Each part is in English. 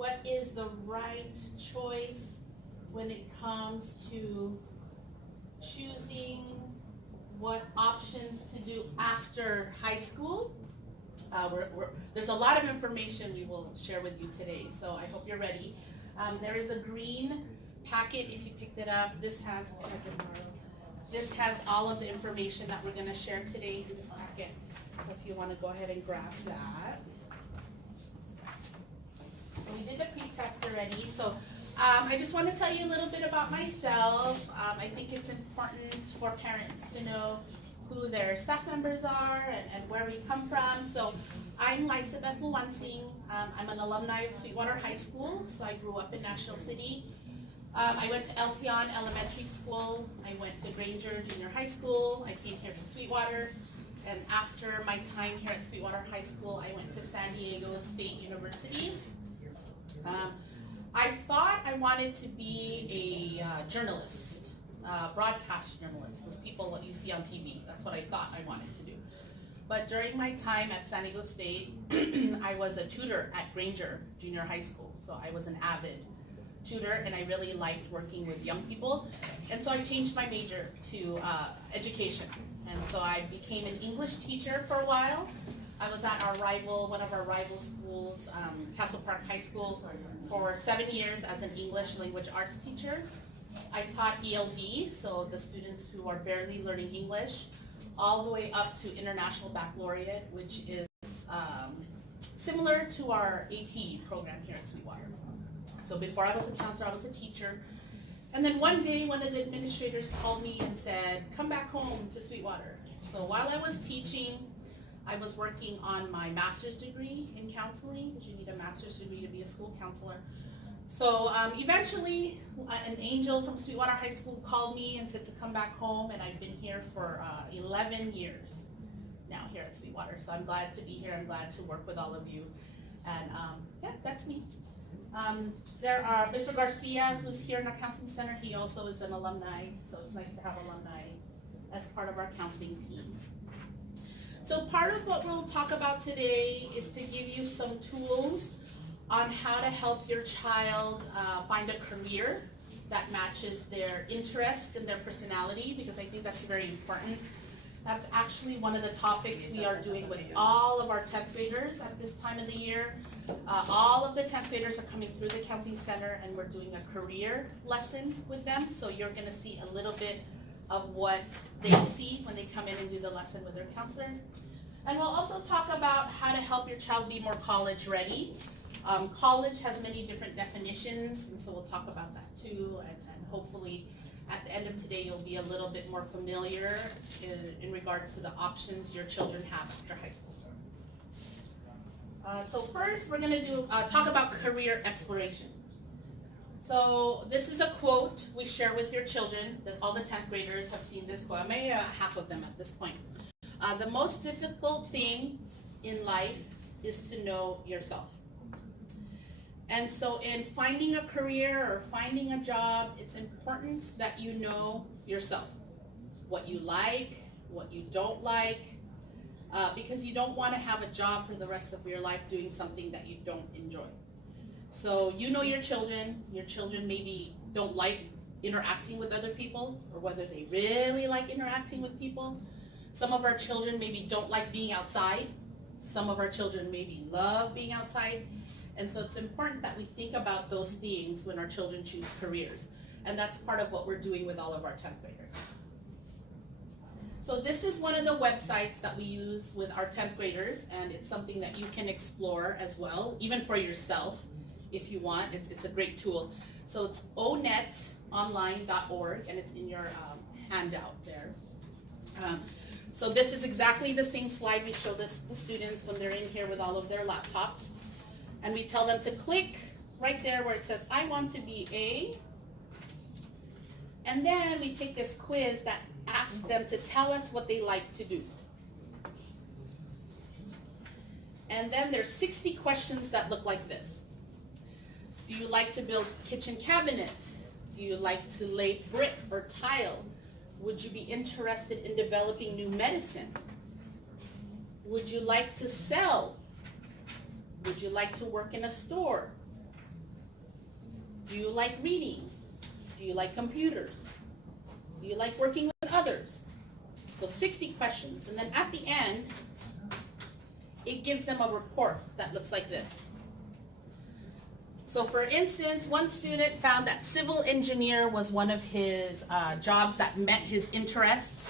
what is the right choice when it comes to choosing what options to do after high school. There's a lot of information we will share with you today, so I hope you're ready. There is a green packet if you picked it up. This has all of the information that we're going to share today in this packet. So if you want to go ahead and grab that. So we did the pre-test already. So I just want to tell you a little bit about myself. I think it's important for parents to know who their staff members are and where we come from. So I'm Lisa Beth Luwansing. I'm an alumni of Sweetwater High School. So I grew up in National City. I went to Eltion Elementary School. I went to Granger Junior High School. I came here to Sweetwater. And after my time here at Sweetwater High School, I went to San Diego State University. I thought I wanted to be a journalist, broadcast journalist, those people that you see on TV. That's what I thought I wanted to do. But during my time at San Diego State, I was a tutor at Granger Junior High School. So I was an avid tutor, and I really liked working with young people. And so I changed my major to education. And so I became an English teacher for a while. I was at one of our rival schools, Castle Park High School, for 7 years as an English language arts teacher. I taught ELD, so the students who are barely learning English, all the way up to International Baccalaureate, which is similar to our AP program here at Sweetwater. So before I was a counselor, I was a teacher. And then one day, one of the administrators called me and said, come back home to Sweetwater. So while I was teaching, I was working on my master's degree in counseling, because you need a master's degree to be a school counselor. So eventually, an angel from Sweetwater High School called me and said to come back home, and I've been here for 11 years now here at Sweetwater. So I'm glad to be here. I'm glad to work with all of you. And yeah, that's me. There are Mr. Garcia, who's here in our counseling center. He also is an alumni, so it's nice to have alumni as part of our counseling team. So part of what we'll talk about today is to give you some tools on how to help your child find a career that matches their interest and their personality, because I think that's very important. That's actually one of the topics we are doing with all of our 10th graders at this time of the year. All of the 10th graders are coming through the counseling center, and we're doing a career lesson with them. So you're going to see a little bit of what they see when they come in and do the lesson with their counselors. And we'll also talk about how to help your child be more college ready. College has many different definitions, and so we'll talk about that too. And hopefully at the end of today, you'll be a little bit more familiar in regards to the options your children have after high school. So first, we're going to talk about career exploration. So this is a quote we share with your children. That all the 10th graders have seen this quote. Maybe half of them at this point. The most difficult thing in life is to know yourself. And so in finding a career or finding a job, it's important that you know yourself. What you like, what you don't like, because you don't want to have a job for the rest of your life doing something that you don't enjoy. So you know your children maybe don't like interacting with other people, or whether they really like interacting with people. Some of our children maybe don't like being outside. Some of our children maybe love being outside. And so it's important that we think about those things when our children choose careers. And that's part of what we're doing with all of our 10th graders. So this is one of the websites that we use with our 10th graders, and it's something that you can explore as well, even for yourself if you want. It's a great tool. So it's onetonline.org, and it's in your handout there. So this is exactly the same slide we show the students when they're in here with all of their laptops. And we tell them to click right there where it says, I want to be a. And then we take this quiz that asks them to tell us what they like to do. And then there's 60 questions that look like this. Do you like to build kitchen cabinets? Do you like to lay brick or tile? Would you be interested in developing new medicine? Would you like to sell? Would you like to work in a store? Do you like reading? Do you like computers? Do you like working with others? So 60 questions. And then at the end, it gives them a report that looks like this. So for instance, one student found that civil engineer was one of his jobs that met his interests.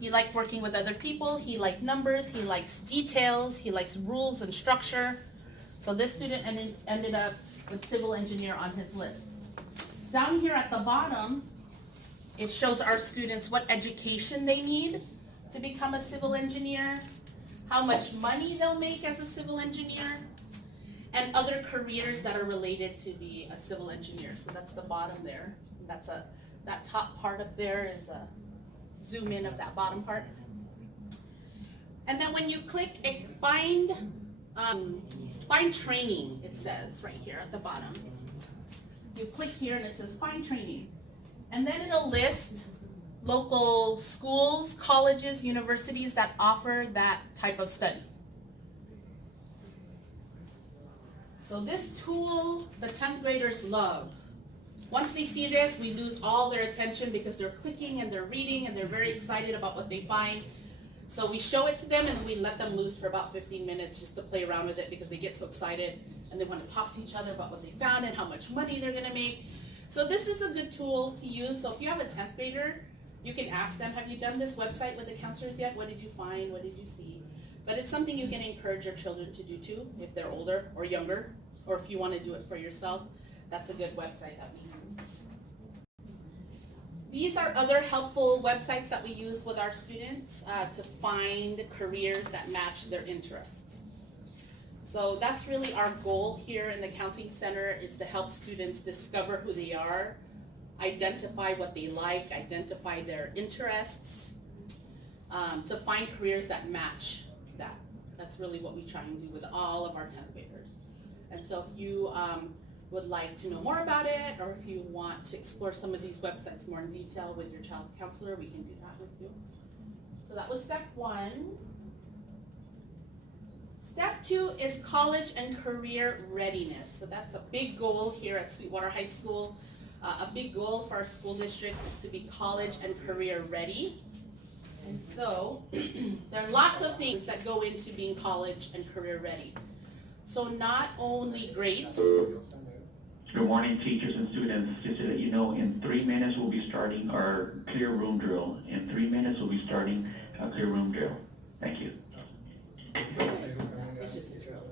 He liked working with other people, he liked numbers, he likes details, he likes rules and structure. So this student ended up with civil engineer on his list. Down here at the bottom, it shows our students what education they need to become a civil engineer, how much money they'll make as a civil engineer, and other careers that are related to be a civil engineer. So that's the bottom there. That top part up there is a zoom in of that bottom part. And then when you click find training, it says right here at the bottom. You click here and it says find training. And then it'll list local schools, colleges, universities that offer that type of study. So this tool, the 10th graders love. Once they see this, we lose all their attention because they're clicking and they're reading and they're very excited about what they find. So we show it to them and we let them loose for about 15 minutes just to play around with it because they get so excited and they want to talk to each other about what they found and how much money they're going to make. So this is a good tool to use. So if you have a 10th grader, you can ask them, have you done this website with the counselors yet? What did you find? What did you see? But it's something you can encourage your children to do too, if they're older or younger, or if you want to do it for yourself. That's a good website that we use. These are other helpful websites that we use with our students to find careers that match their interests. So that's really our goal here in the Counseling Center, is to help students discover who they are, identify what they like, identify their interests, to find careers that match that. That's really what we try and do with all of our 10th graders. And so if you would like to know more about it, or if you want to explore some of these websites more in detail with your child's counselor, we can do that with you. So that was step 1. Step 2 is college and career readiness. So that's a big goal here at Sweetwater High School. A big goal for our school district is to be college and career ready. And so there are lots of things that go into being college and career ready. So not only grades. Good morning, teachers and students. Just so that you know, in 3 minutes we'll be starting our clear room drill. In 3 minutes we'll be starting a clear room drill. Thank you. It's just a drill.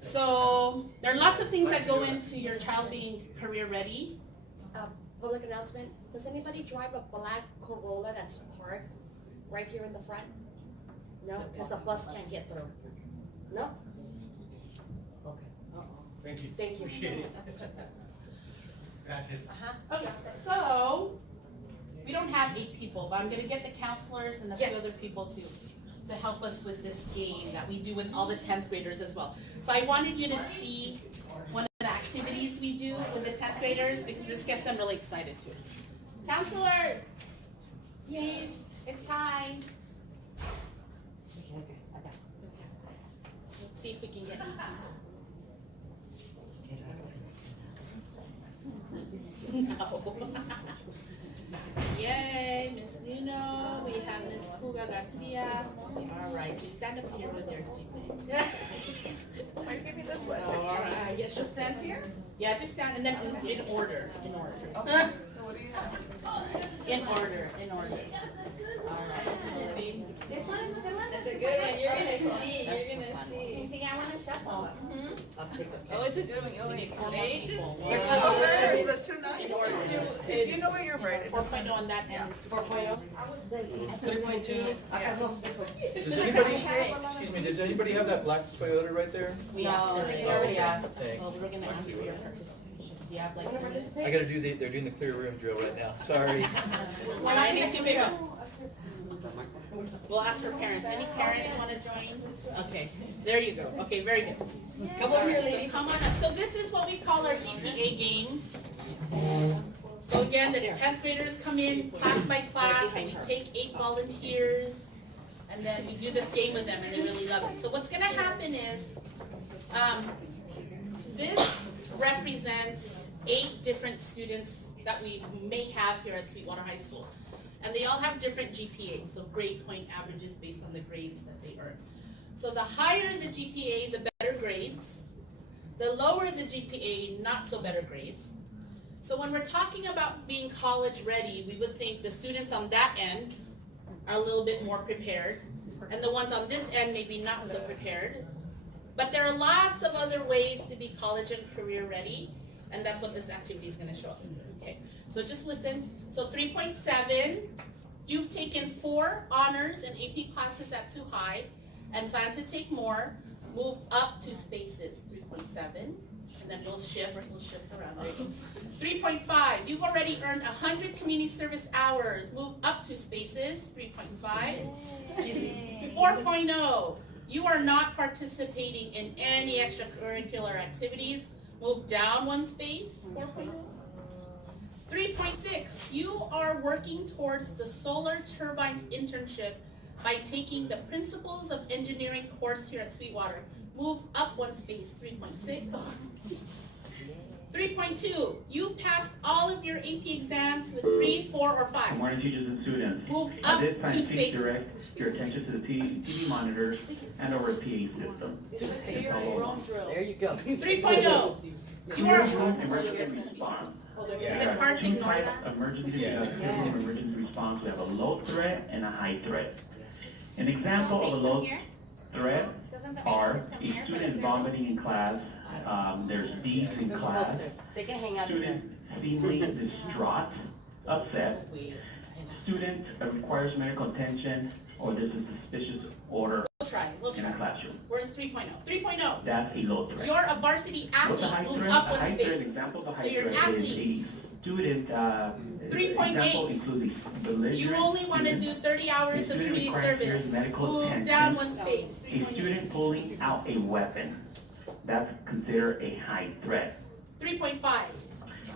So there are lots of things that go into your child being career ready. Public announcement. Does anybody drive a black Corolla that's parked right here in the front? No, because the bus can't get through. No? Okay. Thank you. Thank you. Appreciate it. Gracias. Okay, so we don't have 8 people, but I'm going to get the counselors and a few Yes. other people to help us with this game that we do with all the 10th graders as well. So I wanted you to see one of the activities we do with the 10th graders because this gets them really excited too. Counselor, yay, it's time. Let's see if we can get 8 people. No. Yay, Miss Nuno, we have Miss Puga Garcia. All right, just stand up here with your Why you give me this one? All right, yes, Just stand here? yeah, just stand, and then in order. Okay, so what do you have? In order. All right. This one's a good one? That's a good one. You're gonna see. You're gonna see. You think I want to shuffle? Oh, it's a good one. Oh, wait. Four more Wait. people. Where's One. the 2-9? In order. You know where you're right. 4.0 on that end. 4.0. 3.2. Does anybody, excuse me, does anybody have that black Toyota right there? We asked No, already. they already asked. Thanks. Well, we were gonna ask for your participation. Do you have like 3 minutes? I gotta do they're doing the clear room drill right now, sorry. Well, I need 2 people. We'll ask for parents. Any parents want to join? Okay, there you go. Okay, very good. Come over here, ladies. Come on up. So this is what we call our GPA game. So again, the 10th graders come in class by class, and we take 8 volunteers, and then we do this game with them, and they really love it. So what's gonna happen is, this represents 8 different students that we may have here at Sweetwater High School. And they all have different GPAs, so grade point averages based on the grades that they earn. So the higher the GPA, the better grades. The lower the GPA, not so better grades. So when we're talking about being college ready, we would think the students on that end are a little bit more prepared, and the ones on this end maybe not so prepared. But there are lots of other ways to be college and career ready, and that's what this activity is going to show us. Okay, so just listen. So 3.7, you've taken 4 honors and AP classes at Sioux High and plan to take more. Move up 2 spaces, 3.7, and then we'll shift around. 3.5, you've already earned 100 community service hours. Move up 2 spaces, 3.5. Excuse me. 4.0, you are not participating in any extracurricular activities. Move down 1 space, 4.0. 3.6, you are working towards the Solar Turbines internship by taking the Principles of Engineering course here at Sweetwater. Move up 1 space, 3.6. 3.2, you passed all of your AP exams with 3, 4, or 5. Good morning, teachers and students. Move At up this 2 time, please spaces. direct your attention to the TV monitors and our PA system. There you go. 3.0, you are, Clear room emergency response. is it hard to ignore Two that? types of emergency, clear room emergency response. We have a low threat and a high threat. An example of a low threat are a student vomiting in class, there's bees in class, They can hang out in there. student seemingly distraught, upset, student requires medical attention, or there's a suspicious odor We'll in a try. classroom. Where's 3.0? 3.0, That's a low threat. you're a varsity What's a athlete. high Move threat? up A 1 high threat, space. example of a So high you're threat is athlete. a student, 3.8. example includes a belligerent You only want to student, do 30 hours of student community requires service. medical Move attention. down 1 space. a 3.8. student pulling out a weapon. That's considered a high threat. 3.5.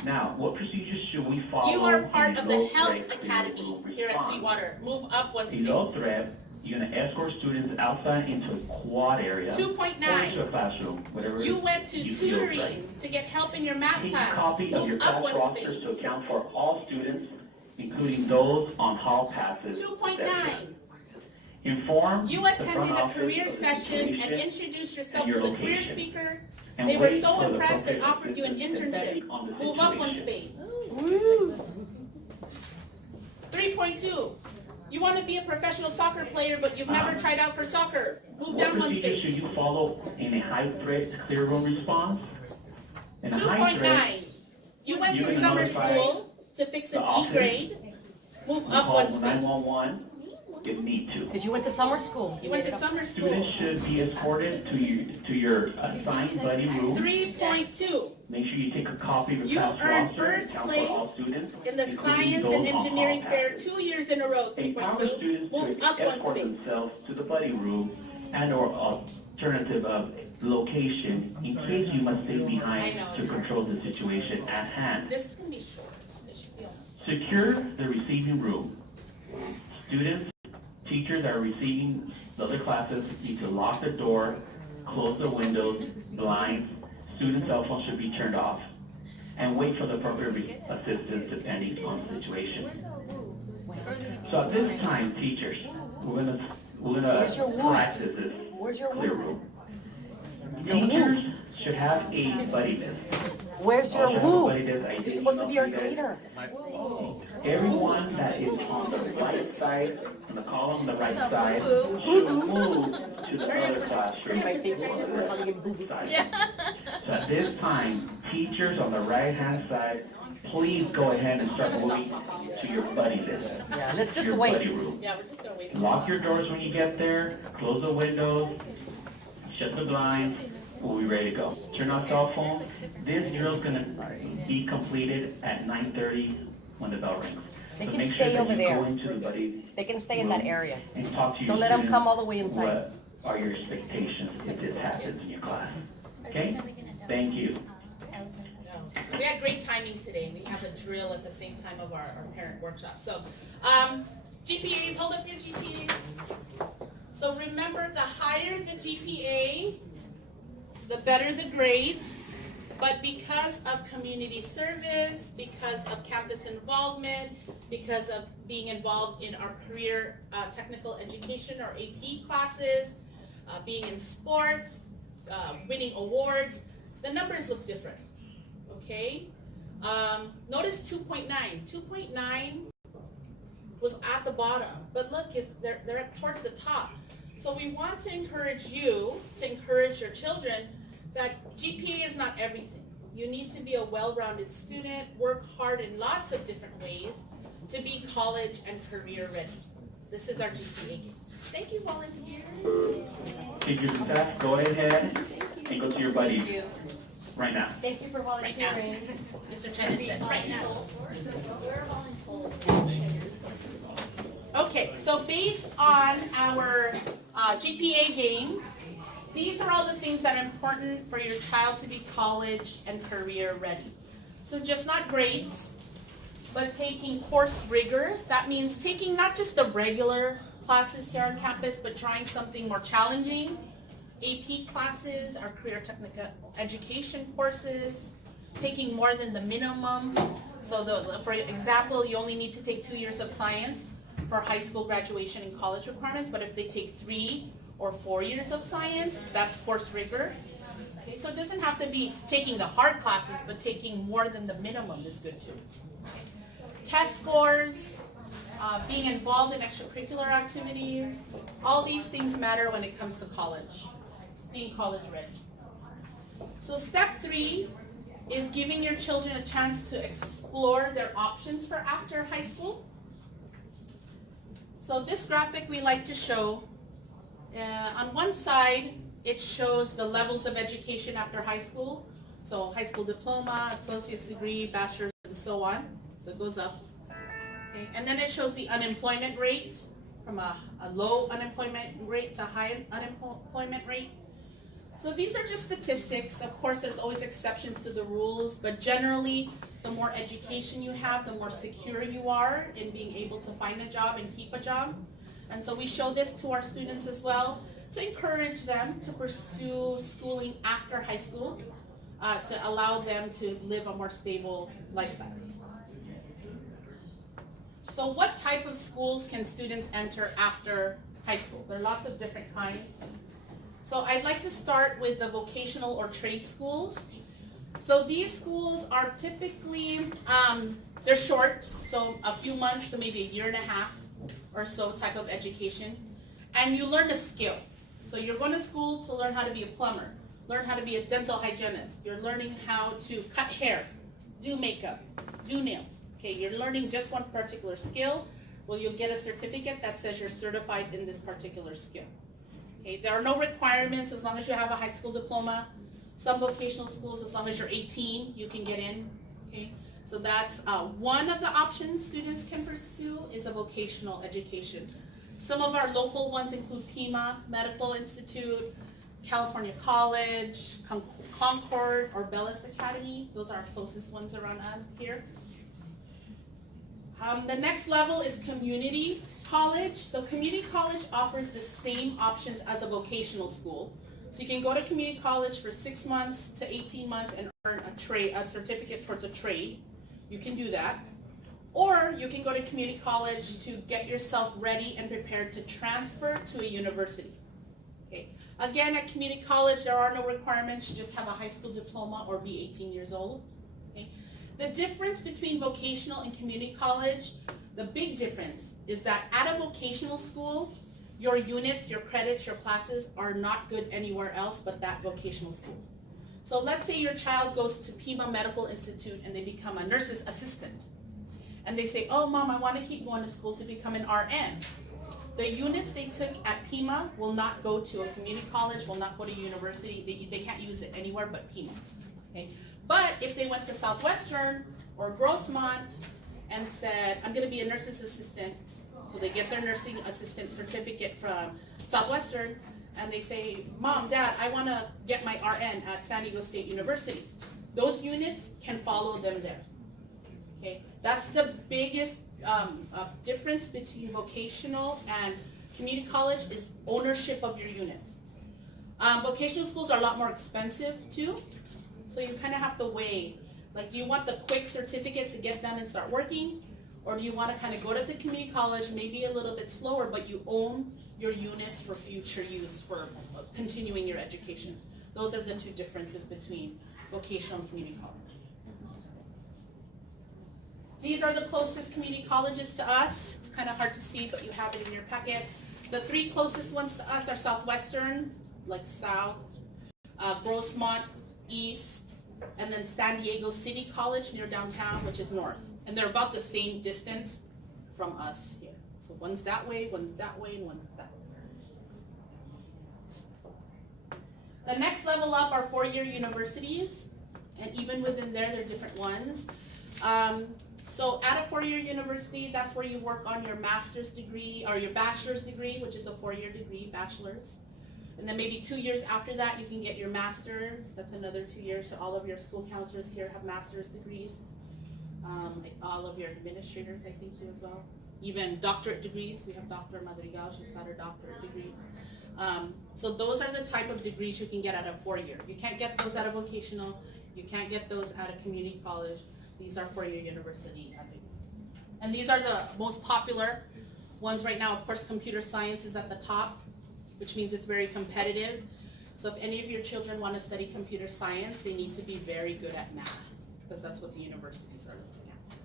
Now, what procedures should we follow? You are in part a of the low Health threat Academy room here at response? Sweetwater. Move up 1 A space. low threat, you're gonna escort students outside into a quad area. Or into 2.9. a classroom, whatever. You went to you feel right. tutoring to get help in your math Take a class. copy of your Move up class 1 rosters space. to account for all students, including those on hall passes. 2.9. Inform You the front attended a office career of the session and situation introduced yourself and to your the career location. speaker. and They were wait so for the impressed and appropriate offered you an assistance depending internship. on the Move up 1 situation. space. 3.2. You want to be a professional soccer player, but you've never tried out for soccer. Move What down 1 procedures should space. you follow in a high threat clear room response? In a high threat, 2.9. You went you to can summer notify school to fix a the D office. grade. Move you up call 1 space. 911 if need to. Because you went to summer school. You went to summer school. Students should be escorted to your assigned buddy room. 3.2. Make sure you take a copy of your You class earned roster and first count for all place students, in the including science those and on hall engineering fair passes. 2 years in a row. Empower 3.2. students Move to up 1 escort space. themselves to the buddy room and/or alternative of location in case you must stay I know, behind it's to hard. control the situation at hand. This is gonna be short. It should be almost. Secure the receiving room. Students, teachers that are receiving the other classes need to lock the door, close the windows, blinds, student cell phones should be turned off, and wait for the appropriate assistance depending on the situation. So at this time, teachers, we're gonna Where's your woo? practice this Where's your clear woo? room. Teachers should have a buddy list. Where's your Should have a woo? buddy list. I did You're supposed to be our email you guys. leader. Everyone that is on the right side, on the column on the right side, boo-boo? should move to the other classroom. My favorite one, we're calling him Booby. So at this time, teachers on the right-hand side, please go ahead and start moving to your buddy list. Yeah, let's just Your wait. buddy room. Yeah, we're just gonna wait. Lock your doors when you get there, close the windows, shut the blinds, we'll be ready to go. Turn off cell phones. This drill is gonna be completed at 9:30 when the bell rings. They So can make sure stay that over you go there. into the buddy They can stay in that area. and talk to your Don't let them students. come all the way inside. What are your expectations if this happens in your class? Okay? Thank you. No. We had great timing today. We have a drill at the same time of our parent workshop. So, GPAs, hold up your GPAs. So remember, the higher the GPA, the better the grades. But because of community service, because of campus involvement, because of being involved in our career technical education or AP classes, being in sports, winning awards, the numbers look different, okay? Notice 2.9. 2.9 was at the bottom, but look, they're towards the top. So we want to encourage you, to encourage your children, that GPA is not everything. You need to be a well-rounded student, work hard in lots of different ways to be college and career ready. This is our GPA game. Thank you, volunteers. Teachers and staff, go ahead and go to your buddies right now. Thank you for volunteering. Mr. Chen is said right now. Okay, so based on our GPA game, these are all the things that are important for your child to be college and career ready. So just not grades, but taking course rigor. That means taking not just the regular classes here on campus, but trying something more challenging. AP classes, our career technical education courses, taking more than the minimum. So for example, you only need to take 2 years of science for high school graduation and college requirements, but if they take 3 or 4 years of science, that's course rigor. Okay, so it doesn't have to be taking the hard classes, but taking more than the minimum is good too. Test scores, being involved in extracurricular activities, all these things matter when it comes to college, being college ready. So step 3 is giving your children a chance to explore their options for after high school. So this graphic we like to show, on one side, it shows the levels of education after high school. So high school diploma, associate's degree, bachelor's, and so on. So it goes up. Okay. And then it shows the unemployment rate from a low unemployment rate to high unemployment rate. So these are just statistics. Of course, there's always exceptions to the rules, but generally, the more education you have, the more secure you are in being able to find a job and keep a job. And so we show this to our students as well to encourage them to pursue schooling after high school, to allow them to live a more stable lifestyle. So what type of schools can students enter after high school? There are lots of different kinds. So I'd like to start with the vocational or trade schools. So these schools are typically, they're short, so a few months to maybe a year and a half or so type of education. And you learn a skill. So you're going to school to learn how to be a plumber, learn how to be a dental hygienist. You're learning how to cut hair, do makeup, do nails. Okay, you're learning just one particular skill. Well, you'll get a certificate that says you're certified in this particular skill. Okay, there are no requirements as long as you have a high school diploma. Some vocational schools, as long as you're 18, you can get in. Okay, so that's one of the options students can pursue is a vocational education. Some of our local ones include Pima Medical Institute, California College, Concord, or Bellis Academy. Those are our closest ones around here. The next level is community college. So community college offers the same options as a vocational school. So you can go to community college for 6 months to 18 months and earn a certificate towards a trade. You can do that. Or you can go to community college to get yourself ready and prepared to transfer to a university. Okay. Again, at community college, there are no requirements. You just have a high school diploma or be 18 years old. Okay. The difference between vocational and community college, the big difference is that at a vocational school, your units, your credits, your classes are not good anywhere else but that vocational school. So let's say your child goes to Pima Medical Institute and they become a nurse's assistant. And they say, oh, Mom, I want to keep going to school to become an RN. The units they took at Pima will not go to a community college, will not go to university. They can't use it anywhere but Pima. Okay? But if they went to Southwestern or Grossmont and said, I'm going to be a nurse's assistant, so they get their nursing assistant certificate from Southwestern, and they say, Mom, Dad, I want to get my RN at San Diego State University. Those units can follow them there. Okay, that's the biggest difference between vocational and community college is ownership of your units. Vocational schools are a lot more expensive too. So you kind of have to weigh, like, do you want the quick certificate to get done and start working? Or do you want to kind of go to the community college, maybe a little bit slower, but you own your units for future use, for continuing your education? Those are the two differences between vocational and community college. These are the closest community colleges to us. It's kind of hard to see, but you have it in your packet. The three closest ones to us are Southwestern, like south, Grossmont, east, and then San Diego City College near downtown, which is north. And they're about the same distance from us here. So one's that way, and one's that way. The next level up are four-year universities, and even within there, there are different ones. So at a four-year university, that's where you work on your master's degree or your bachelor's degree, which is a four-year degree, bachelor's. And then maybe 2 years after that, you can get your master's. That's another 2 years. So all of your school counselors here have master's degrees. All of your administrators, I think, do as well. Even doctorate degrees. We have Dr. Madrigal. She's got her doctorate degree. So those are the type of degrees you can get at a four-year. You can't get those at a vocational. You can't get those at a community college. These are four-year university degrees. And these are the most popular ones right now. Of course, computer science is at the top, which means it's very competitive. So if any of your children want to study computer science, they need to be very good at math, because that's what the universities are looking at.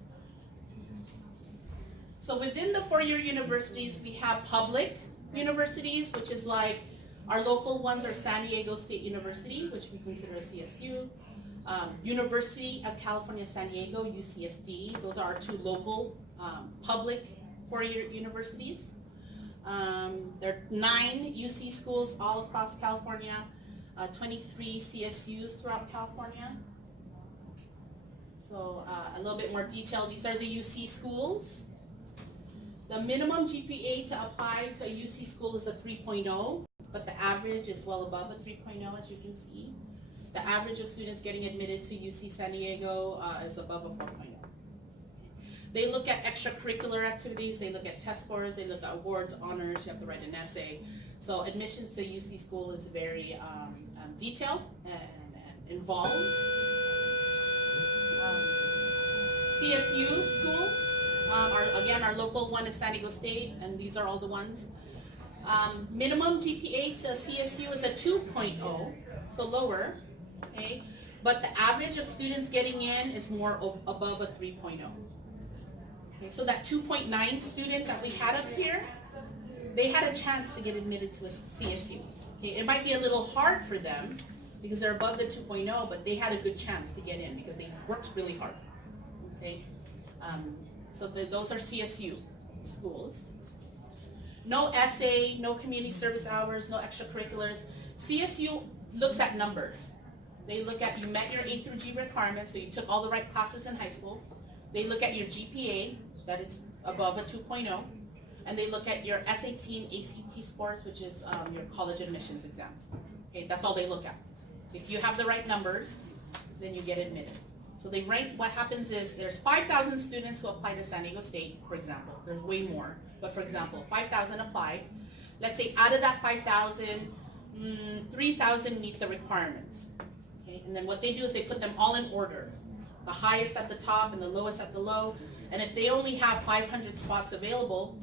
So within the four-year universities, we have public universities, which is like our local ones are San Diego State University, which we consider a CSU. University of California, San Diego, UCSD. Those are our two local public four-year universities. There are 9 UC schools all across California, 23 CSUs throughout California. So a little bit more detail. These are the UC schools. The minimum GPA to apply to a UC school is a 3.0, but the average is well above a 3.0, as you can see. The average of students getting admitted to UC San Diego is above a 4.0. They look at extracurricular activities, they look at test scores, they look at awards, honors, you have to write an essay. So admissions to UC school is very detailed and involved. CSU schools, again, our local one is San Diego State, and these are all the ones. Minimum GPA to CSU is a 2.0, so lower. Okay, but the average of students getting in is more above a 3.0. Okay, so that 2.9 student that we had up here, they had a chance to get admitted to a CSU. Okay, it might be a little hard for them because they're above the 2.0, but they had a good chance to get in because they worked really hard. Okay, so those are CSU schools. No essay, no community service hours, no extracurriculars. CSU looks at numbers. They look at you met your A through G requirements, so you took all the right classes in high school. They look at your GPA, that it's above a 2.0, and they look at your SAT and ACT scores, which is your college admissions exams. Okay, that's all they look at. If you have the right numbers, then you get admitted. So they rank, what happens is there's 5,000 students who apply to San Diego State, for example. There's way more, but for example, 5,000 applied. Let's say out of that 5,000, 3,000 meet the requirements. Okay, and then what they do is they put them all in order. The highest at the top and the lowest at the low. And if they only have 500 spots available,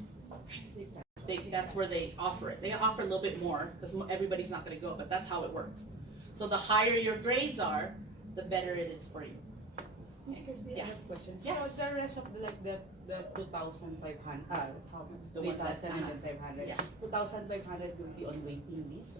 that's where they offer it. They offer a little bit more because everybody's not going to go, but that's how it works. So the higher your grades are, the better it is for you. Yeah. Question. Yeah. So the rest of the 2,500, The ones that- 3,500, Yeah. 2,500 will be on waiting list?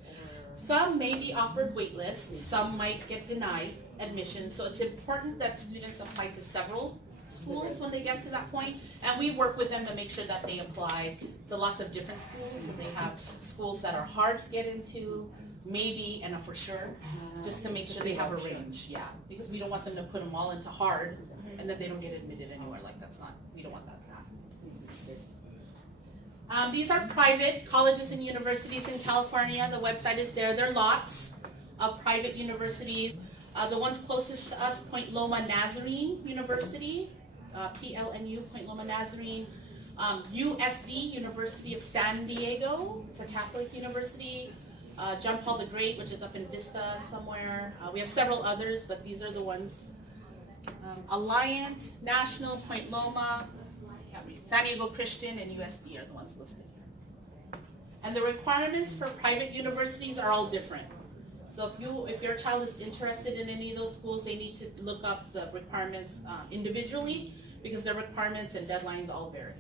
Some may be offered wait lists, some might get denied admission, so it's important that students apply to several schools when they get to that point, and we work with them to make sure that they apply to lots of different schools, so they have schools that are hard to get into, maybe, and a for sure, just to make sure they have a range, yeah, because we don't want them to put them all into hard, and then they don't get admitted anywhere, like that's not, we don't want that to happen. These are private colleges and universities in California. The website is there. There are lots of private universities. The ones closest to us, Point Loma Nazarene University, PLNU, Point Loma Nazarene. USD, University of San Diego. It's a Catholic university. John Paul the Great, which is up in Vista somewhere. We have several others, but these are the ones. Alliant, National, Point Loma, can't read, San Diego Christian, and USD are the ones listed here. And the requirements for private universities are all different. So if your child is interested in any of those schools, they need to look up the requirements individually, because their requirements and deadlines all vary.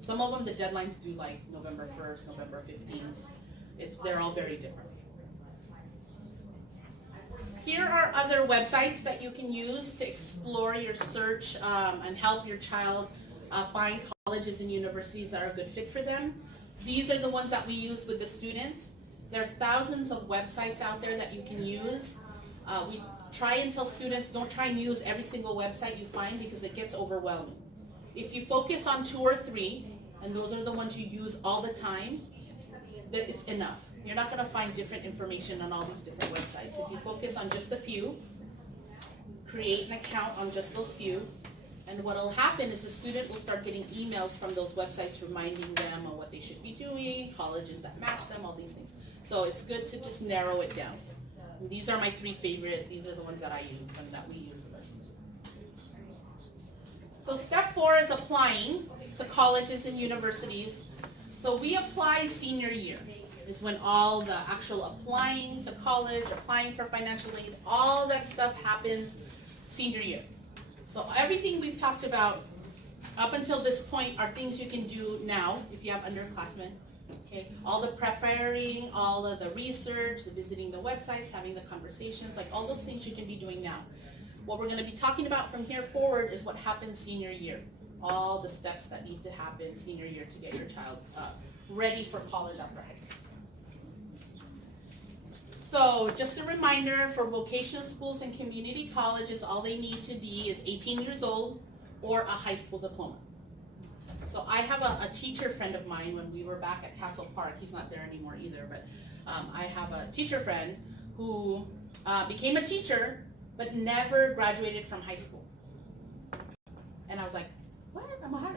Some of them, the deadlines due like November 1st, November 15th. They're all very different. Here are other websites that you can use to explore your search and help your child find colleges and universities that are a good fit for them. These are the ones that we use with the students. There are thousands of websites out there that you can use. We try and tell students, don't try and use every single website you find because it gets overwhelming. If you focus on 2 or 3, and those are the ones you use all the time, that it's enough. You're not going to find different information on all these different websites. If you focus on just a few, create an account on just those few, and what will happen is the student will start getting emails from those websites reminding them of what they should be doing, colleges that match them, all these things. So it's good to just narrow it down. And these are my 3 favorite. These are the ones that I use and that we use. So step 4 is applying to colleges and universities. So we apply senior year, is when all the actual applying to college, applying for financial aid, all that stuff happens senior year. So everything we've talked about up until this point are things you can do now if you have underclassmen. Okay, all the preparing, all of the research, the visiting the websites, having the conversations, like all those things you can be doing now. What we're going to be talking about from here forward is what happens senior year. All the steps that need to happen senior year to get your child ready for college after high school. So just a reminder, for vocational schools and community colleges, all they need to be is 18 years old or a high school diploma. So I have a teacher friend of mine when we were back at Castle Park. He's not there anymore either, but I have a teacher friend who became a teacher but never graduated from high school. And I was like, what?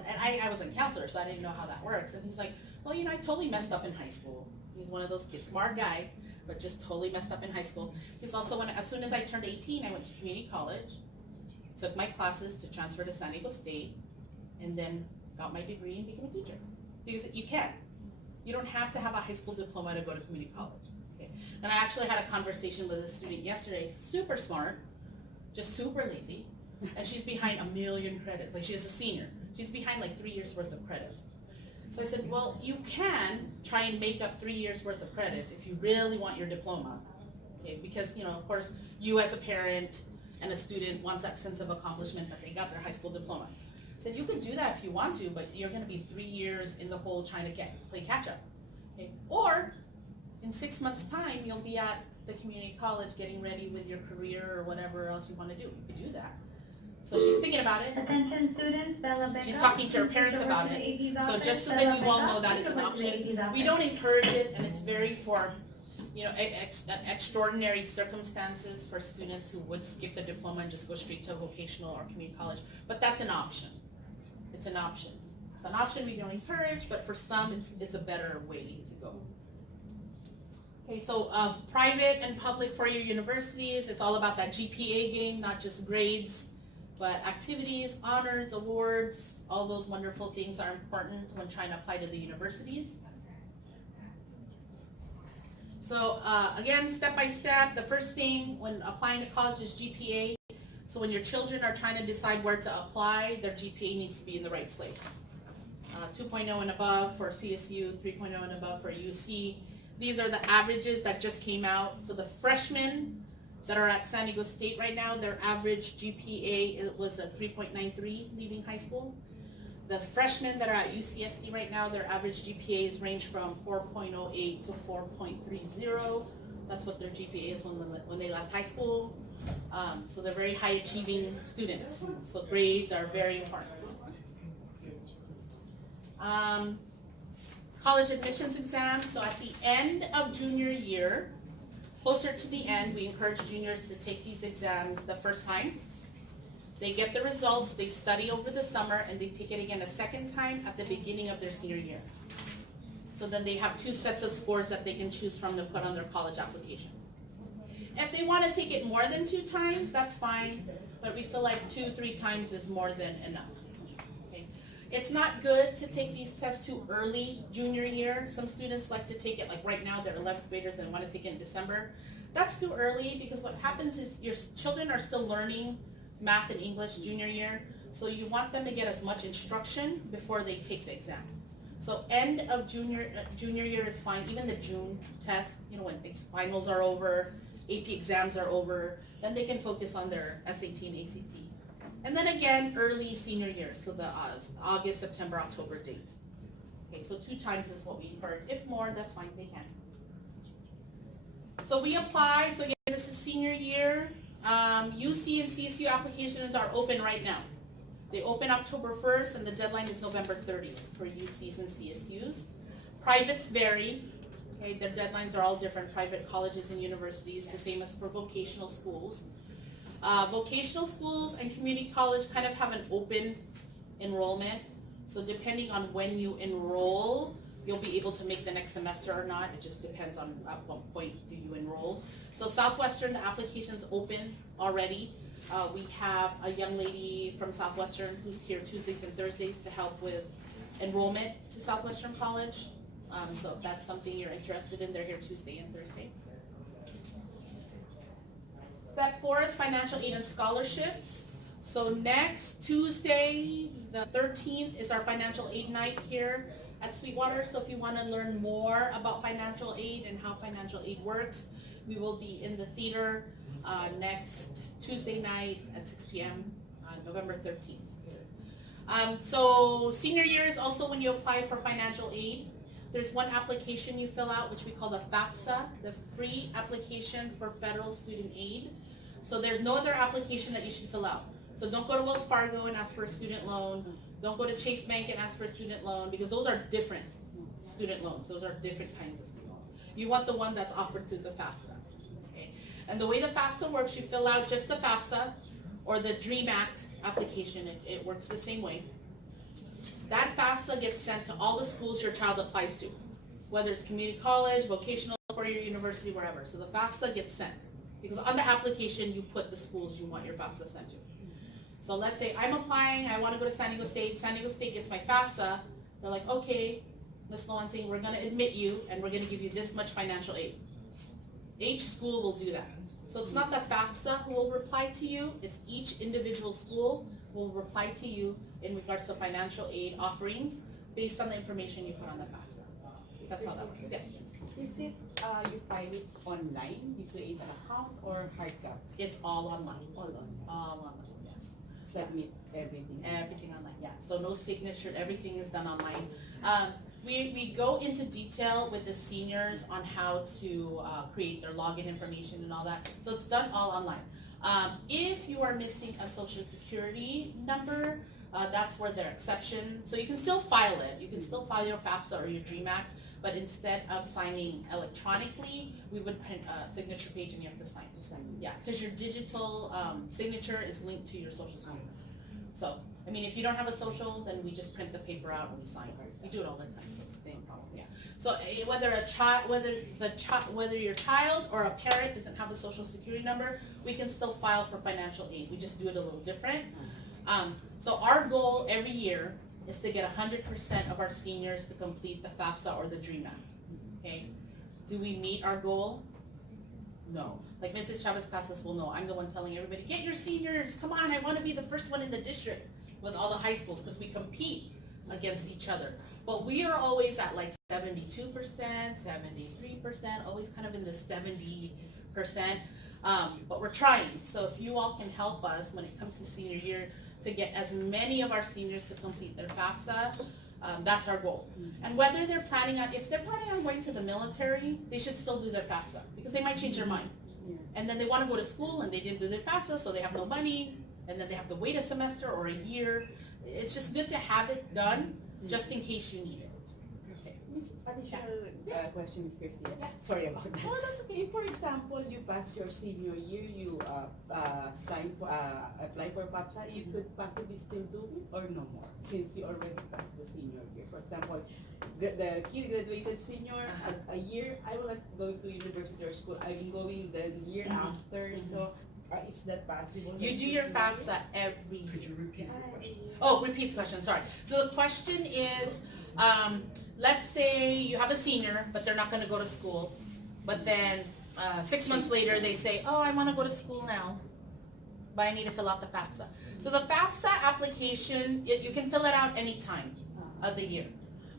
And I was a counselor, so I didn't know how that works. And he's like, well, I totally messed up in high school. He's one of those kids, smart guy, but just totally messed up in high school. He's also, as soon as I turned 18, I went to community college, took my classes to transfer to San Diego State, and then got my degree and became a teacher. Because you can. You don't have to have a high school diploma to go to community college. Okay? And I actually had a conversation with a student yesterday, super smart, just super lazy, and she's behind 1 million credits. Like, she's a senior. She's behind like 3 years worth of credits. So I said, well, you can try and make up 3 years worth of credits if you really want your diploma. Okay? Because, of course, you as a parent and a student wants that sense of accomplishment that they got their high school diploma. I said, you could do that if you want to, but you're going to be 3 years in the hole trying to play catch up. Okay? Or in 6 months' time, you'll be at the community college getting ready with your career or whatever else you want to do. You could do that. So she's thinking about it. Attention students, Bella Becca. She's talking to her parents about it. So just so that you all know that is an option. We don't encourage it, and it's very for extraordinary circumstances for students who would skip the diploma and just go straight to a vocational or community college. But that's an option. It's an option. It's an option we don't encourage, but for some, it's a better way to go. Okay, so private and public four-year universities, it's all about that GPA game, not just grades, but activities, honors, awards, all those wonderful things are important when trying to apply to the universities. So again, step by step, the first thing when applying to college is GPA. So when your children are trying to decide where to apply, their GPA needs to be in the right place. 2.0 and above for CSU, 3.0 and above for UC. These are the averages that just came out. So the freshmen that are at San Diego State right now, their average GPA was a 3.93 leaving high school. The freshmen that are at UCSD right now, their average GPAs range from 4.08 to 4.30. That's what their GPA is when they left high school. So they're very high achieving students. So grades are very important. College admissions exams. So at the end of junior year, closer to the end, we encourage juniors to take these exams the first time. They get the results, they study over the summer, and they take it again a second time at the beginning of their senior year. So then they have 2 sets of scores that they can choose from to put on their college applications. If they want to take it more than 2 times, that's fine, but we feel like 2-3 times is more than enough. Okay. It's not good to take these tests too early junior year. Some students like to take it like right now, they're 11th graders and want to take it in December. That's too early because what happens is your children are still learning math and English junior year, so you want them to get as much instruction before they take the exam. So end of junior year is fine, even the June test, you know, when finals are over, AP exams are over, then they can focus on their SAT and ACT. And then again, early senior year, so the August, September, October date. Okay, so 2 times is what we heard. If more, that's fine, they can. So we apply, so again, this is senior year. UC and CSU applications are open right now. They open October 1st and the deadline is November 30th for UCs and CSUs. Privates vary. Okay, their deadlines are all different, private colleges and universities, the same as for vocational schools. Vocational schools and community college kind of have an open enrollment. So depending on when you enroll, you'll be able to make the next semester or not. It just depends on at what point do you enroll. So Southwestern, the application's open already. We have a young lady from Southwestern who's here Tuesdays and Thursdays to help with enrollment to Southwestern College. So if that's something you're interested in, they're here Tuesday and Thursday. Step 4 is financial aid and scholarships. So next Tuesday, the 13th, is our financial aid night here at Sweetwater. So if you want to learn more about financial aid and how financial aid works, we will be in the theater next Tuesday night at 6 p.m. on November 13th. So senior year is also when you apply for financial aid. There's one application you fill out, which we call the FAFSA, the Free Application for Federal Student Aid. So there's no other application that you should fill out. So don't go to Wells Fargo and ask for a student loan. Don't go to Chase Bank and ask for a student loan because those are different student loans. Those are different kinds of student loans. You want the one that's offered through the FAFSA. Okay? And the way the FAFSA works, you fill out just the FAFSA or the DREAM Act application. It works the same way. That FAFSA gets sent to all the schools your child applies to, whether it's community college, vocational, four-year university, wherever. So the FAFSA gets sent because on the application you put the schools you want your FAFSA sent to. So let's say I'm applying, I want to go to San Diego State. San Diego State gets my FAFSA. They're like, okay, Ms. Loansing, we're going to admit you and we're going to give you this much financial aid. Each school will do that. So it's not the FAFSA who will reply to you, it's each individual school will reply to you in regards to financial aid offerings based on the information you put on the FAFSA. That's how that works. Yeah. Is it you file it online, you create an account, or hard copy? It's all online. All online. All online, yes. Submit everything. Everything online, yeah. So no signature, everything is done online. We go into detail with the seniors on how to create their login information and all that. So it's done all online. If you are missing a social security number, that's where their exception, so you can still file it. You can still file your FAFSA or your DREAM Act, but instead of signing electronically, we would print a signature page and you have to sign. Yeah, because your digital signature is linked to your social security. So, I mean, if you don't have a social, then we just print the paper out and we sign it. We do it all the time, so it's no problem. Yeah. So whether your child or a parent doesn't have a social security number, we can still file for financial aid. We just do it a little different. So our goal every year is to get 100% of our seniors to complete the FAFSA or the DREAM Act. Okay. Do we meet our goal? No. Like Mrs. Chavez Casas will know, I'm the one telling everybody, get your seniors, come on, I want to be the first one in the district with all the high schools because we compete against each other. But we are always at like 72%, 73%, always kind of in the 70%. But we're trying. So if you all can help us when it comes to senior year to get as many of our seniors to complete their FAFSA, that's our goal. And whether they're planning on, if they're planning on going to the military, they should still do their FAFSA because they might change their mind. And then they want to go to school and they didn't do their FAFSA, so they have no money, and then they have to wait a semester or a year. It's just good to have it done just in case you need it. Additional question, Ms. Garcia. Yeah. Sorry about that. Oh, that's okay. If, for example, you pass your senior year, you sign for, apply for FAFSA, you could possibly still do it or no more, since you already passed the senior year. For example, the kid graduated senior a year, I will not go to university or school, I'm going the year after, so is that possible? You do your FAFSA every Could year. you repeat the question? Oh, repeat the question, sorry. So the question is, let's say you have a senior, but they're not gonna go to school, but then 6 months later, they say, oh, I wanna go to school now, but I need to fill out the FAFSA. So the FAFSA application, you can fill it out any time of the year.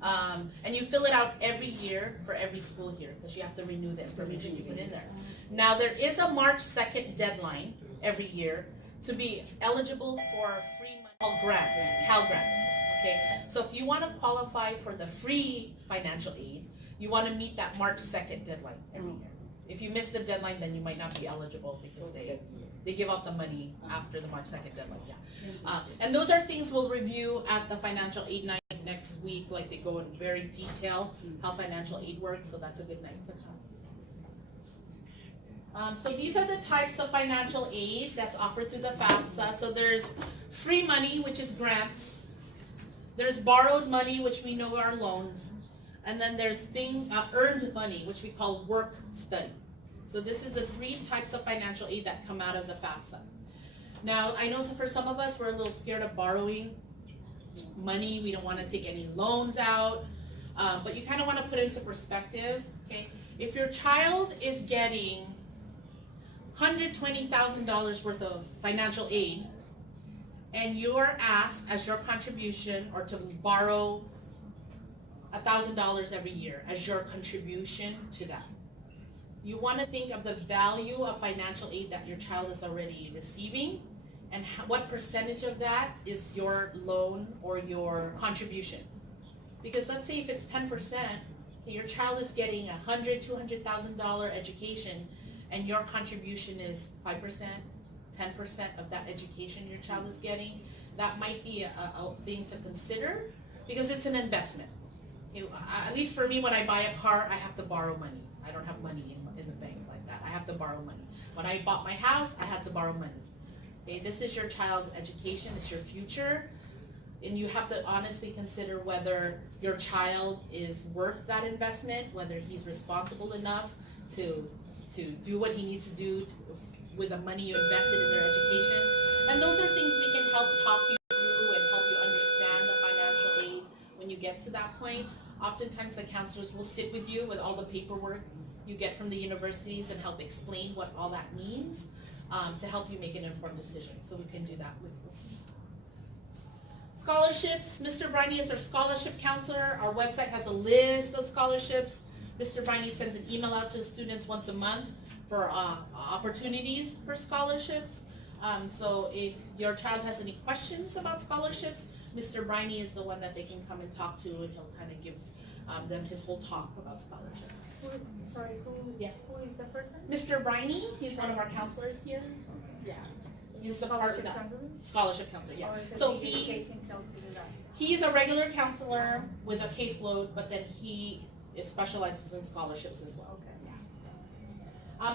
And you fill it out every year for every school year, because you have to renew the information you put in there. Now, there is a March 2nd deadline every year to be eligible for free money called grants, Cal grants, okay? So if you want to qualify for the free financial aid, you want to meet that March 2nd deadline every year. If you miss the deadline, then you might not be eligible because they give out the money after the March 2nd deadline, yeah. And those are things we'll review at the financial aid night next week, like they go in very detail how financial aid works, so that's a good night to come. So these are the types of financial aid that's offered through the FAFSA. So there's free money, which is grants. There's borrowed money, which we know are loans. And then there's earned money, which we call work study. So this is the 3 types of financial aid that come out of the FAFSA. Now, I know for some of us, we're a little scared of borrowing money. We don't want to take any loans out. But you kind of want to put it into perspective, okay? If your child is getting $120,000 worth of financial aid, and you're asked as your contribution or to borrow $1,000 every year as your contribution to that. You want to think of the value of financial aid that your child is already receiving and what percentage of that is your loan or your contribution. Because let's say if it's 10%, your child is getting $100,000, $200,000 education and your contribution is 5%, 10% of that education your child is getting, that might be a thing to consider because it's an investment. At least for me, when I buy a car, I have to borrow money. I don't have money in the bank like that. I have to borrow money. When I bought my house, I had to borrow money. Okay, this is your child's education. It's your future. And you have to honestly consider whether your child is worth that investment, whether he's responsible enough to do what he needs to do with the money you invested in their education. And those are things we can help talk you through and help you understand the financial aid when you get to that point. Oftentimes the counselors will sit with you with all the paperwork you get from the universities and help explain what all that means to help you make an informed decision. So we can do that with you. Scholarships, Mr. Briney is our scholarship counselor. Our website has a list of scholarships. Mr. Briney sends an email out to the students once a month for opportunities for scholarships. So if your child has any questions about scholarships, Mr. Briney is the one that they can come and talk to, and he'll kind of give them his whole talk about scholarships. Who is the person? Mr. Briney, he's one of our counselors here. Yeah. He's a part of that. Scholarship counselor, yeah. Oh, So he dedicates himself to do that. he's a regular counselor with a caseload, but then he specializes in scholarships as well. Okay.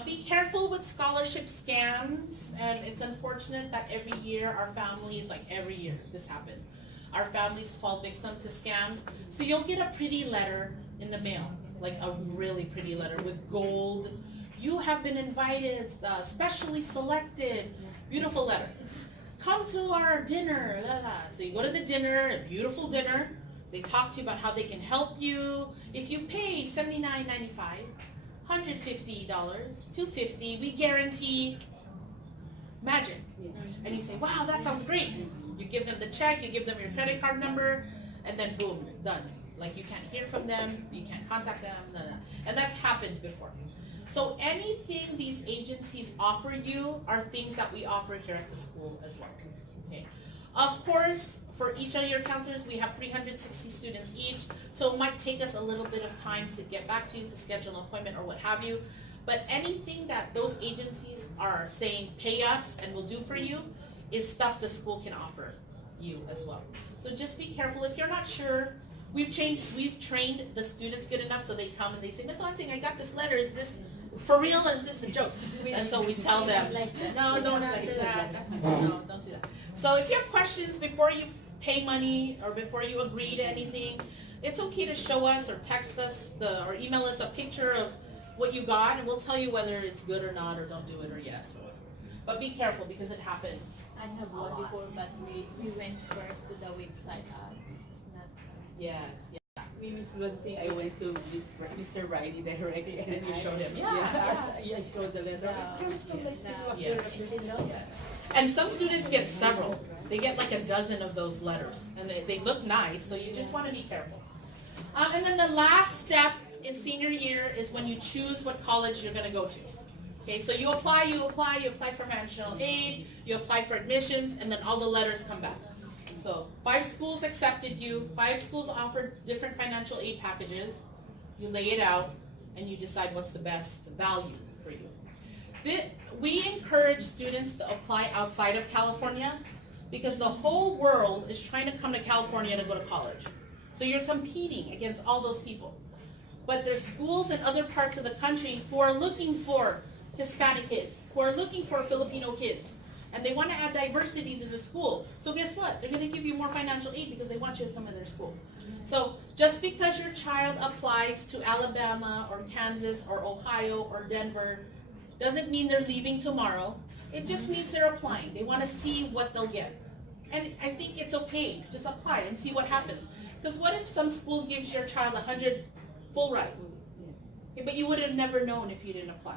Be careful with scholarship scams, and it's unfortunate that every year our families, like every year this happens, our families fall victim to scams. So you'll get a pretty letter in the mail, like a really pretty letter with gold. You have been invited, specially selected, beautiful letter. Come to our dinner, la la. So you go to the dinner, a beautiful dinner. They talk to you about how they can help you. If you pay $79.95, $150, $250, we guarantee magic. And you say, wow, that sounds great. You give them the check, you give them your credit card number, and then boom, done. Like you can't hear from them, you can't contact them, blah, blah. And that's happened before. So anything these agencies offer you are things that we offer here at the school as well. Okay. Of course, for each of your counselors, we have 360 students each, so it might take us a little bit of time to get back to you to schedule an appointment or what have you. But anything that those agencies are saying pay us and will do for you is stuff the school can offer you as well. So just be careful. If you're not sure, we've trained the students good enough so they come and they say, Ms. Hansing, I got this letter. Is this for real or is this a joke? And so we tell them, no, don't answer that. No, don't do that. So if you have questions before you pay money or before you agree to anything, it's okay to show us or text us or email us a picture of what you got, and we'll tell you whether it's good or not, or don't do it, or yes. But be careful because it happens. I have one before, but we went first to the website. This is not. Yes. Yeah. We miss one thing, I went to Mr. Riley directly And you showed him. Yeah, I showed the letter. Yes. And some students get several. They get like a dozen of those letters, and they look nice, so you just want to be careful. And then the last step in senior year is when you choose what college you're going to go to. Okay, so you apply for financial aid, you apply for admissions, and then all the letters come back. So 5 schools accepted you, 5 schools offered different financial aid packages. You lay it out, and you decide what's the best value for you. We encourage students to apply outside of California because the whole world is trying to come to California to go to college. So you're competing against all those people. But there's schools in other parts of the country who are looking for Hispanic kids, who are looking for Filipino kids, and they want to add diversity to the school. So guess what? They're going to give you more financial aid because they want you to come to their school. So just because your child applies to Alabama or Kansas or Ohio or Denver doesn't mean they're leaving tomorrow. It just means they're applying. They want to see what they'll get. And I think it's okay. Just apply and see what happens. Because what if some school gives your child 100 full ride? Okay, but you would have never known if you didn't apply.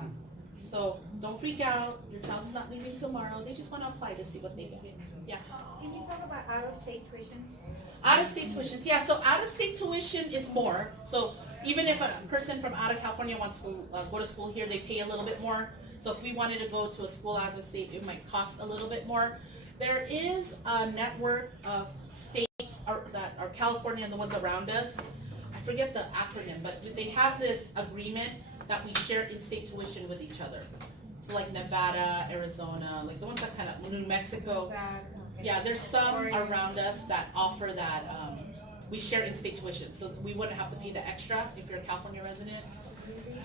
So don't freak out. Your child's not leaving tomorrow. They just want to apply to see what they get. Yeah. Can you talk about out-of-state tuitions? Out-of-state tuitions. Yeah, so out-of-state tuition is more. So even if a person from out of California wants to go to school here, they pay a little bit more. So if we wanted to go to a school out of state, it might cost a little bit more. There is a network of states that are California and the ones around us. I forget the acronym, but they have this agreement that we share in-state tuition with each other. So like Nevada, Arizona, like the ones that kind of, New Mexico. Yeah, there's some around us that offer that we share in-state tuition. So we wouldn't have to pay the extra if you're a California resident.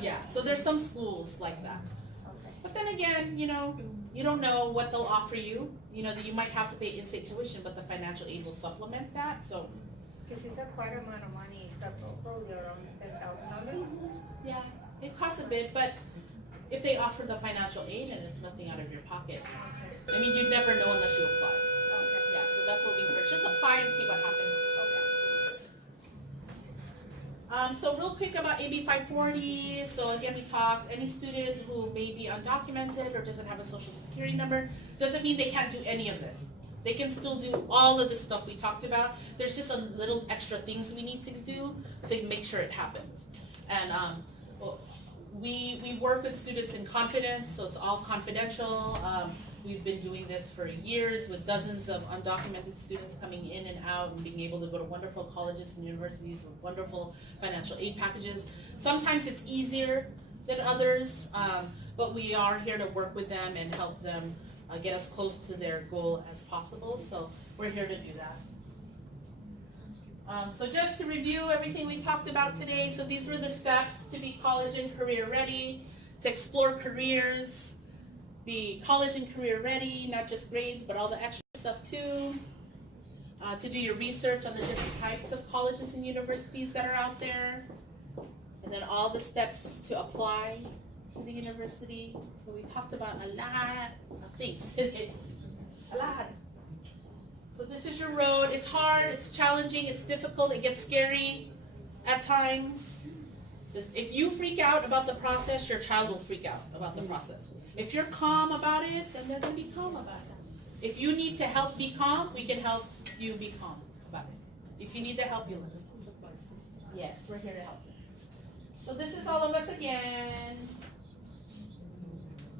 Yeah, so there's some schools like that. But then again, you don't know what they'll offer you. That you might have to pay in-state tuition, but the financial aid will supplement that. So Because it's a quite amount of money, that's probably around $10,000. yeah, it costs a bit, but if they offer the financial aid and it's nothing out of your pocket, I mean, you'd never know unless you apply. Yeah, so that's what we encourage. Just apply and see what happens. So real quick about AB 540. So again, we talked, any student who may be undocumented or doesn't have a social security number, doesn't mean they can't do any of this. They can still do all of the stuff we talked about. There's just a little extra things we need to do to make sure it happens. And we work with students in confidence, so it's all confidential. We've been doing this for years with dozens of undocumented students coming in and out and being able to go to wonderful colleges and universities with wonderful financial aid packages. Sometimes it's easier than others, but we are here to work with them and help them get as close to their goal as possible. So we're here to do that. So just to review everything we talked about today, so these were the steps to be college and career ready, to explore careers, be college and career ready, not just grades, but all the extra stuff too. To do your research on the different types of colleges and universities that are out there. And then all the steps to apply to the university. So we talked about a lot of things today. A lot. So this is your road. It's hard, it's challenging, it's difficult, it gets scary at times. If you freak out about the process, your child will freak out about the process. If you're calm about it, then they're going to be calm about it. If you need to help be calm, we can help you be calm about it. If you need the help, you let us know. Yes, we're here to help you. So this is all of us again.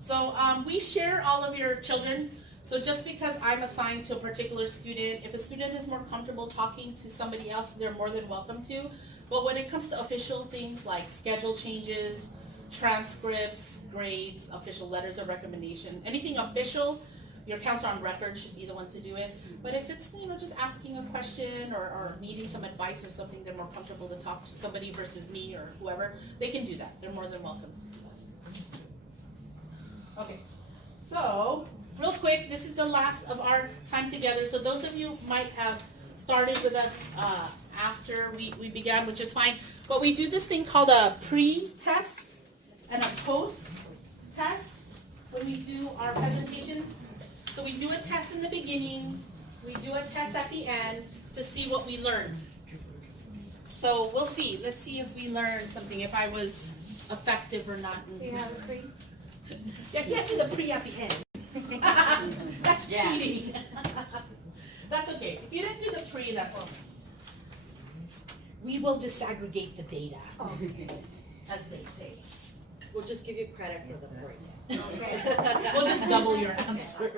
So we share all of your children. So just because I'm assigned to a particular student, if a student is more comfortable talking to somebody else, they're more than welcome to. But when it comes to official things like schedule changes, transcripts, grades, official letters of recommendation, anything official, your counselor on record should be the one to do it. But if it's, just asking a question or needing some advice or something, they're more comfortable to talk to somebody versus me or whoever, they can do that. They're more than welcome to do that. Okay, so real quick, this is the last of our time together, so those of you might have started with us after we began, which is fine, but we do this thing called a pre-test and a post-test when we do our presentations. So we do a test in the beginning, we do a test at the end to see what we learned. So we'll see, let's see if we learned something, if I was effective or not. So you have a pre? Yeah, you can't do the pre at the end. That's cheating. That's okay. If you didn't do the pre, that's okay. We will disaggregate the data, as they say. We'll just give you credit for the break. We'll just double your answers.